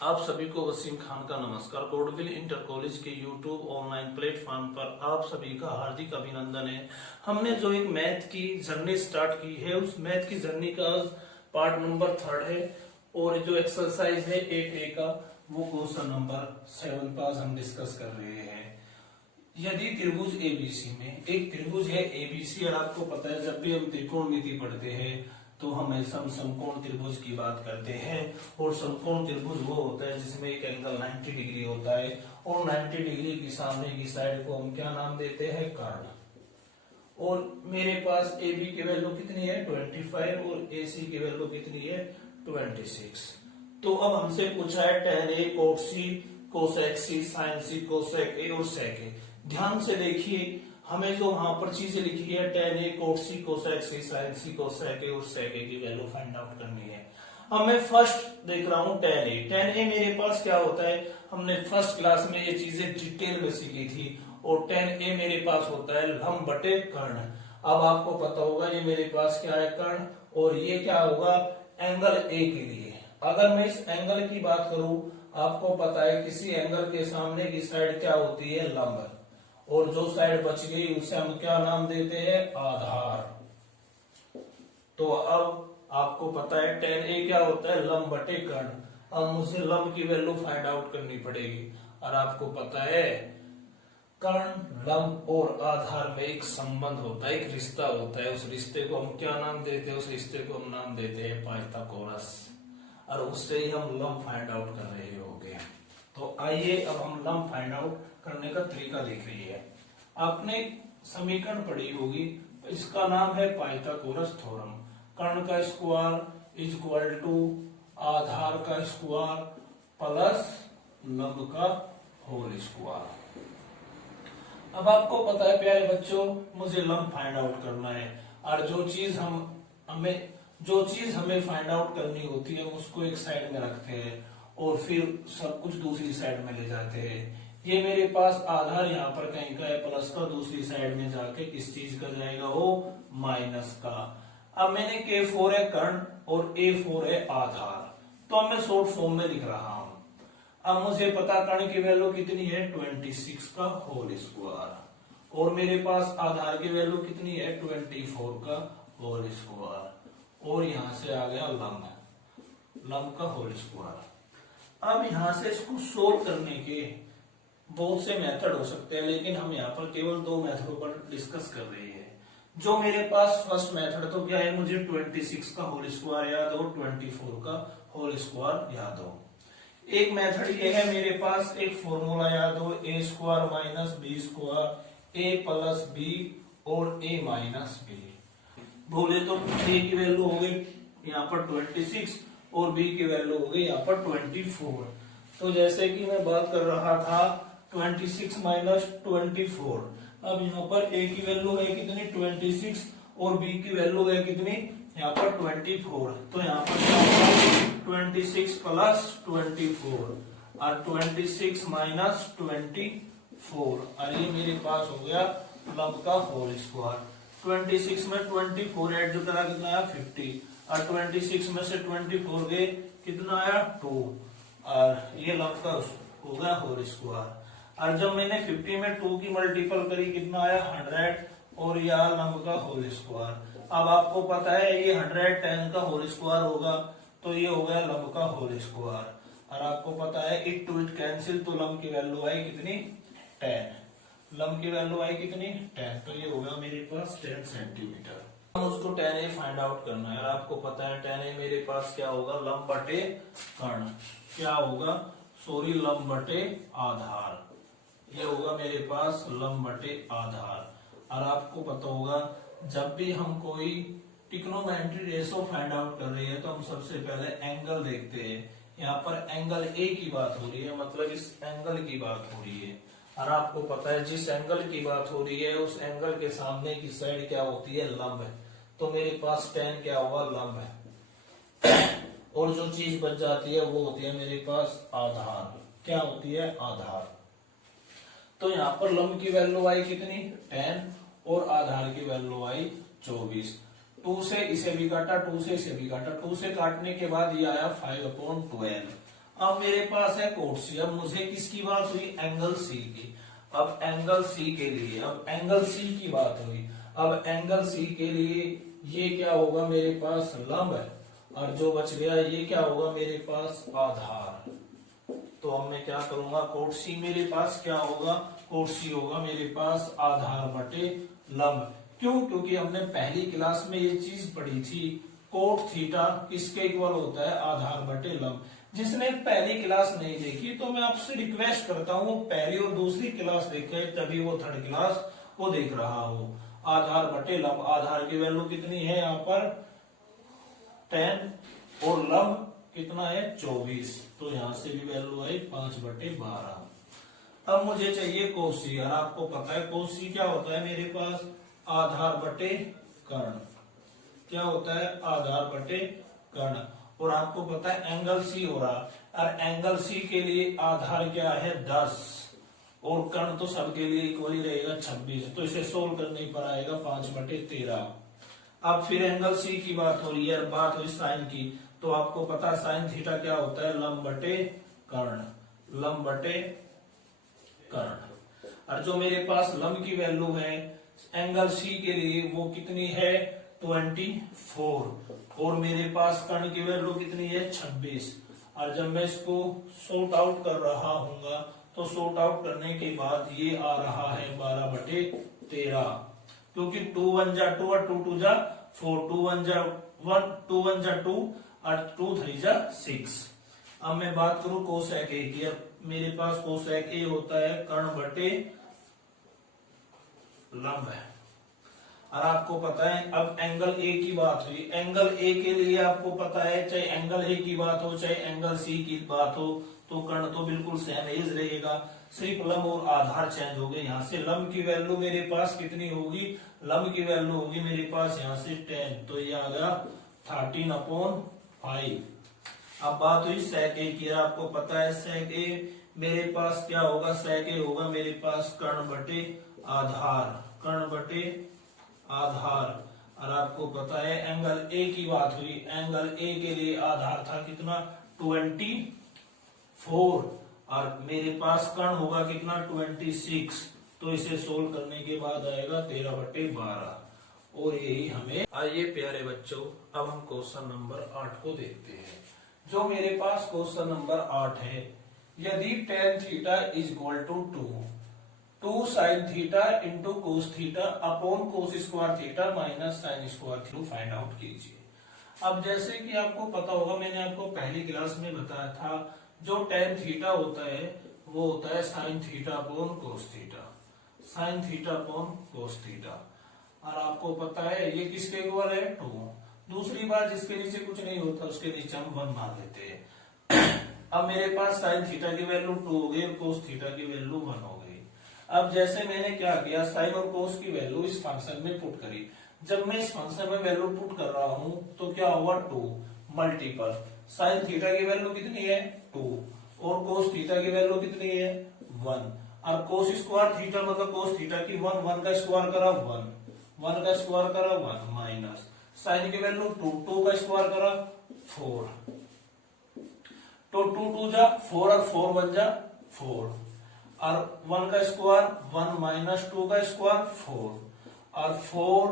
आप सभी को वसीम खान का नमस्कार। गॉडविल इंटर कॉलेज के यूट्यूब ऑनलाइन प्लेटफॉर्म पर आप सभी का हार्दिक अभिनंदन है। हमने जो एक मैथ की जर्नी स्टार्ट की है, उस मैथ की जर्नी का पार्ट नंबर 3 है और जो एक्सरसाइज है 8A का वो क्वेश्चन नंबर 7 का हम डिस्कस कर रहे हैं। यदि त्रिभुज एबीसी में एक त्रिभुज है एबीसी, और आपको पता है जब भी हम त्रिकोणमिति पढ़ते हैं तो हमेशा हम समकोण त्रिभुज की बात करते हैं, और समकोण त्रिभुज वो होता है जिसमें एक एंगल 90 डिग्री होता है और 90 डिग्री की सामने की साइड को हम क्या नाम देते हैं, कर्ण। और मेरे पास ए बी की वैल्यू कितनी है 25 और ए सी की वैल्यू कितनी है 26। तो अब हमसे पूछा है tan a cot c cosec c sin c cosec a और sec a। ध्यान से देखिए, हमें जो वहां पर चीजें लिखी है tan a cot c cosec c sin c cosec a और sec a की वैल्यू फाइंड आउट करनी है। अब मैं फर्स्ट देख रहा हूं tan a मेरे पास क्या होता है, हमने फर्स्ट क्लास में ये चीजें डिटेल में सीखी थी। और tan a मेरे पास होता है लंब बटे कर्ण। अब आपको पता होगा ये मेरे पास क्या है, कर्ण, और ये क्या होगा, एंगल a के लिए। अगर मैं इस एंगल की बात करूं, आपको पता है किसी एंगल के सामने की साइड क्या होती है, लंब, और जो साइड बच गई उसे हम क्या नाम देते हैं, आधार। तो अब आपको पता है tan a क्या होता है, लंब बटे कर्ण। अब मुझे लंब की वैल्यू फाइंड आउट करनी पड़ेगी, और आपको पता है कर्ण, लंब और आधार में एक संबंध होता है, एक रिश्ता होता है। उस रिश्ते को हम क्या नाम देते हैं, उस रिश्ते को हम नाम देते हैं पाइथागोरस, और उससे ही हम लंब फाइंड आउट कर रहे होंगे। तो आइए अब हम लंब फाइंड आउट करने का तरीका देख रही है। आपने समीकरण पढ़ी होगी, इसका नाम है पाइथागोरस थ्योरम। कर्ण का स्क्वायर इज इक्वल टू आधार का स्क्वायर प्लस लंब का होल स्क्वायर। अब आपको पता है प्यारे बच्चों, मुझे लंब फाइंड आउट करना है, और जो चीज हमें फाइंड आउट करनी होती है उसको एक साइड में रखते हैं और फिर सब कुछ दूसरी साइड में ले जाते हैं। ये मेरे पास आधार यहाँ पर कहीं का है प्लस का, दूसरी साइड में जाके किस चीज का जाएगा, वो माइनस का। अब मैंने K4 है कर्ण और A4 है आधार, तो अब मैं शॉर्ट फॉर्म में लिख रहा हूं। अब मुझे पता कर्ण की वैल्यू कितनी है 26 का होल स्क्वायर, और मेरे पास आधार की वैल्यू कितनी है 24 का होल स्क्वायर, और यहां से आ गया लंब का होल स्क्वायर। अब यहां से इसको सोल्व करने के बहुत से मेथड हो सकते हैं, लेकिन हम यहाँ पर केवल 2 मेथडों पर डिस्कस कर रहे हैं। जो मेरे पास फर्स्ट मेथड तो क्या है, मुझे 26 का होल स्क्वायर याद हो, 24 का होल स्क्वायर याद हो। एक मेथड ये है, मेरे पास एक फॉर्मूला याद हो, ए स्क्वायर माइनस बी स्क्वायर, ए प्लस बी और ए माइनस बी। बोले तो ए की वैल्यू हो गई यहाँ पर 26 और बी की वैल्यू हो गई यहाँ पर 24। तो जैसे कि मैं बात कर रहा था 26 माइनस 24, अब यहाँ पर ए की वैल्यू है कितनी 26 और बी की वैल्यू है कितनी यहाँ पर 24। तो यहाँ पर 26 प्लस 24 और 26 माइनस 24, और ये मेरे पास हो गया लंब का होल स्क्वायर। 26 में 24 ऐड जो करा कितना आया 50, और 26 में से 24 गए कितना आया 2, और ये लंब का हो गया होल स्क्वायर। और जब मैंने 50 में 2 की मल्टीपल करी कितना आया 100, और यह लंब का होल स्क्वायर। अब आपको पता है ये 110 का होल स्क्वायर होगा, तो ये हो गया लंब का होल स्क्वायर। और आपको पता है इट टू इट कैंसिल, तो लंब की वैल्यू आई कितनी 10, लंब की वैल्यू आई कितनी 10, तो ये हो गया मेरे पास 10 सेंटीमीटर। हम उसको tan a फाइंड आउट करना है, और आपको पता है tan a मेरे पास क्या होगा, लंब बटे कर्ण, क्या होगा सॉरी लंब बटे आधार, ये होगा मेरे पास लंब बटे आधार। और आपको पता होगा जब भी हम कोई ट्रिग्नोमेट्री रेशो फाइंड आउट कर रही है तो हम सबसे पहले एंगल देखते हैं। यहाँ पर एंगल ए की बात हो रही है, मतलब इस एंगल की बात हो रही है, और आपको पता है जिस एंगल की बात हो रही है उस एंगल के सामने की साइड क्या होती है, लंब है। तो मेरे पास tan क्या हुआ, लंब है, और जो चीज बच जाती है वो होती है मेरे पास आधार, क्या होती है आधार। तो यहाँ पर लंब की वैल्यू आई कितनी 10 और आधार की वैल्यू आई 24। 2 से इसे भी काटा, 2 से इसे भी काटा, 2 से काटने के बाद ये आया 5/12। अब मेरे पास है कोट सी। अब मुझे किसकी बात हुई? एंगल सी की। अब एंगल सी के लिए, अब एंगल सी की बात हुई। अब एंगल सी के लिए ये क्या होगा मेरे पास? लंब है। और जो बच गया ये क्या होगा मेरे पास? आधार। तो अब मैं क्या करूंगा? कोट सी मेरे पास क्या होगा? कोट सी होगा मेरे पास आधार बटे लंब। क्यों? क्योंकि हमने पहली क्लास में ये चीज पढ़ी थी, कोट थीटा किसके इक्वल होता है? आधार बटे लंब। जिसने पहली क्लास नहीं देखी तो मैं आपसे रिक्वेस्ट करता हूँ पहली और दूसरी क्लास देखे, तभी वो थर्ड क्लास को देख रहा हो। आधार बटे लंब, आधार की वैल्यू कितनी है यहाँ पर? 10 और लंब कितना है? 24। तो यहां से भी वैल्यू आई 5/12। अब मुझे चाहिए कोसी। और आपको पता है कोसी क्या होता है मेरे पास? आधार बटे कर्ण। क्या होता है? आधार बटे कर्ण। और आपको पता है एंगल सी हो रहा, और एंगल सी के लिए आधार क्या है? 10 और कर्ण तो सबके लिए इक्वल ही रहेगा 26। तो इसे सोल्व करने पर आएगा 5/13। अब फिर एंगल सी की बात हो रही है, बात हुई साइन की। तो आपको पता साइन थीटा क्या होता है? लंब बटे कर्ण। लंब बटे कर्ण। और जो मेरे पास लंब की वैल्यू है एंगल सी के लिए वो कितनी है? 24। और मेरे पास कर्ण की वैल्यू कितनी है? 26। और जब मैं इसको सॉर्ट आउट कर रहा हूंगा तो सॉर्ट आउट करने के बाद ये आ रहा है 12/13। क्योंकि 2 1 जा 2 और 2 2 जा 4, 2 1 जा 1, 2 1 जा 2 और 2 3 जा 6। अब मैं बात करूं कोसेक ए की। अब मेरे पास कोसेक ए होता है कर्ण बटे लंब है। और आपको पता है अब एंगल ए की बात हुई। एंगल ए के लिए आपको पता है चाहे एंगल ए की बात हो चाहे एंगल सी की बात हो तो कर्ण तो बिल्कुल सेम एज रहेगा, सिर्फ लंब और आधार चेंज हो गए। यहाँ से लंब की वैल्यू मेरे पास कितनी होगी? लंब की वैल्यू होगी मेरे पास यहाँ से 10। तो ये आ गया 13/5। अब बात हुई सेक ए की। आपको पता है सेक ए मेरे पास क्या होगा? सेक ए होगा मेरे पास कर्ण बटे आधार। कर्ण बटे आधार। और आपको पता है एंगल ए की बात हुई। एंगल ए के लिए आधार था कितना? 24। और मेरे पास कर्ण होगा कितना? 26। तो इसे सोल्व करने के बाद आएगा 13/12। और यही हमें। आइए प्यारे बच्चों अब हम क्वेश्चन नंबर 8 को देखते हैं। जो मेरे पास क्वेश्चन नंबर 8 है, यदि tan theta is equal to 2 sin theta into cos theta upon cos square theta minus sine square theta find out कीजिए। अब जैसे कि आपको पता होगा मैंने आपको पहली क्लास में बताया था जो tan थीटा होता है वो होता है sine theta upon cos theta. Sine theta upon कोस थीटा। और आपको पता है ये किसके इक्वल है? 2। दूसरी बात जिसके नीचे कुछ नहीं होता उसके नीचे हम 1 मान लेते हैं। अब मेरे पास साइन थीटा की वैल्यू 2 हो गई और कोस थीटा की वैल्यू 1 हो गई। अब जैसे मैंने क्या किया साइन और कोस की वैल्यू इस फंक्शन में पुट करी। जब मैं इस फंक्शन में वैल्यू पुट कर रहा हूं तो क्या हुआ? 2 मल्टीपल साइन थीटा की वैल्यू कितनी है? 2 और कोस थीटा की वैल्यू कितनी है? 1। और कोस स्क्वायर थीटा मतलब कोस थीटा की 1, 1 का स्क्वायर करा 1, 1 का स्क्वायर करा 1 माइनस साइन की वैल्यू 2, 2 का स्क्वायर करा 4। तो 2 2 जा 4 और 4 1 जा 4 और 1 का स्क्वायर 1 माइनस 2 का स्क्वायर 4 और 4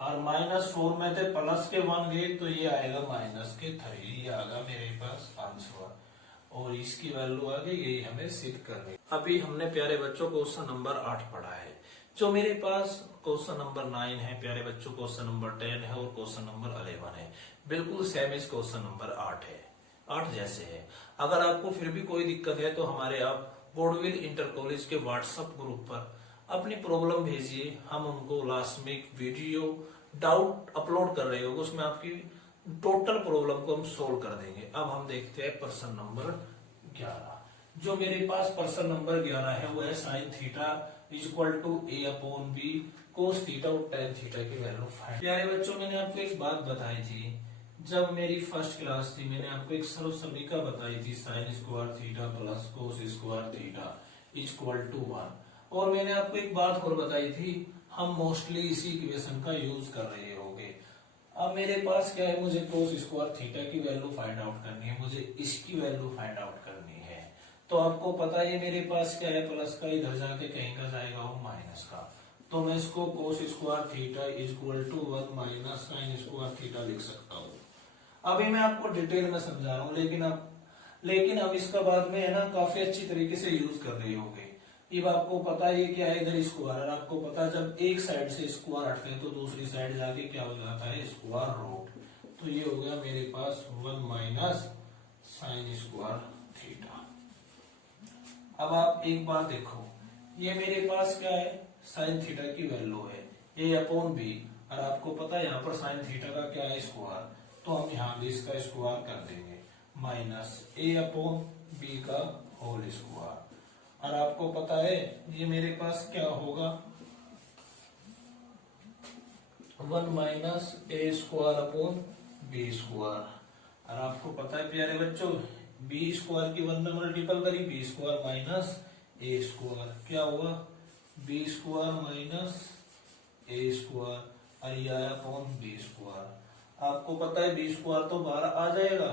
और माइनस 4 में थे प्लस के 1 गए तो ये आएगा माइनस के 3। ये आएगा मेरे पास आंसर और इसकी वैल्यू आ गई। यही हमें सिद्ध करनी। अभी हमने प्यारे बच्चों क्वेश्चन नंबर 8 पढ़ा है। जो मेरे पास क्वेश्चन नंबर 9 है प्यारे बच्चों, क्वेश्चन नंबर 10 है और क्वेश्चन नंबर 11 है। बिल्कुल सेम इस क्वेश्चन नंबर 8 है, 8 जैसे है। अगर आपको फिर भी कोई दिक्कत है तो हमारे आप बोर्डविल इंटर कॉलेज के व्हाट्सएप ग्रुप पर अपनी प्रॉब्लम भेजिए। हम उनको लास्ट में एक वीडियो डाउट अपलोड कर रहे होंगे, उसमें आपकी टोटल प्रॉब्लम को हम सोल्व कर देंगे। अब हम देखते हैं प्रश्न नंबर 11। जो मेरे पास प्रश्न नंबर 11 है वो है sine theta is equal to A upon B cos theta और टेन थीटा की वैल्यू फाइंड। प्यारे बच्चों मैंने आपको एक बात बताई थी जब मेरी फर्स्ट क्लास थी, मैंने आपको एक सर्व समीका बताई थी sine square theta plus cos square theta is equal to 1। और मैंने आपको एक बात और बताई थी हम मोस्टली इसी इक्वेशन का यूज कर रहे होंगे। अब मेरे पास क्या है, मुझे कोस स्क्वायर थीटा की वैल्यू फाइंड आउट करनी है, मुझे इसकी वैल्यू फाइंड आउट करनी है। तो आपको पता है मेरे पास क्या है, प्लस का इधर जाके कहीं का जाएगा वो माइनस का, तो मैं इसको cos square theta is equal to 1 minus sine square theta लिख सकता हूँ। अभी मैं आपको डिटेल में समझा रहा हूँ, लेकिन अब इसका बाद में है ना काफी अच्छी तरीके से यूज कर रही होगी। अब आपको पता है क्या है, इधर स्क्वायर, आपको पता है जब एक साइड से स्क्वायर हटते हैं तो दूसरी साइड जाके क्या हो जाता है, स्क्वायर रूट। तो ये हो गया मेरे पास 1 माइनस साइन स्क्वायर थीटा। अब आप एक बार देखो, ये मेरे पास क्या है, साइन थीटा की वैल्यू है a अपॉन बी, और आपको पता है यहाँ पर साइन थीटा का क्या है, स्क्वायर, तो हम यहाँ भी इसका स्क्वायर कर देंगे, माइनस a अपॉन बी का होल स्क्वायर। और आपको पता है ये मेरे पास क्या होगा, 1 minus A square upon B square. और आपको पता है प्यारे बच्चों, बी स्क्वायर की 1 में मल्टीपल करी, B square minus A square, क्या हुआ, B square minus A square, और ये आया अपॉन बी स्क्वायर। आपको पता है बी स्क्वायर तो बाहर आ जाएगा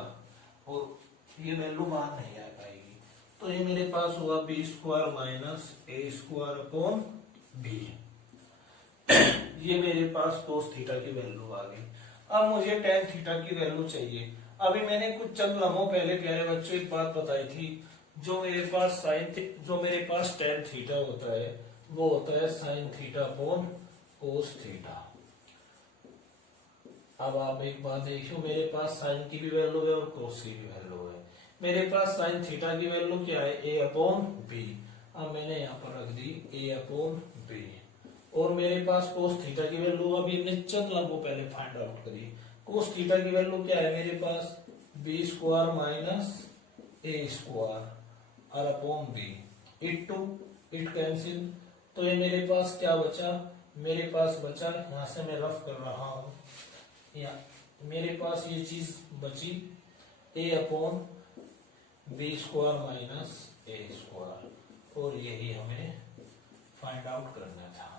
और ये वैल्यू बाहर नहीं आ पाएगी, तो ये मेरे पास हुआ B square minus A square upon B. ये मेरे पास कोस थीटा की वैल्यू आ गई। अब मुझे टेन थीटा की वैल्यू चाहिए। अभी मैंने कुछ चंद लम्हों पहले प्यारे बच्चों एक बात बताई थी, जो मेरे पास टेन थीटा होता है वो होता है sine theta upon cos theta. अब आप एक बात देखियो, मेरे पास साइन की भी वैल्यू है और कोस की भी वैल्यू है। मेरे पास साइन थीटा की वैल्यू क्या है, ए अपॉन बी। अब मैंने यहाँ पर रख दी ए अपॉन बी, और मेरे पास कोस थीटा की वैल्यू अभी हमने चंद लम्हों पहले फाइंड आउट करी। कोस थीटा की वैल्यू क्या है मेरे पास, B square minus A square और upon B, it to it cancel, तो ये मेरे पास क्या बचा, मेरे पास बचा, यहां से मैं रफ कर रहा हूं, या मेरे पास ये चीज बची ए upon B square minus A square, और यही हमें फाइंड आउट करना था।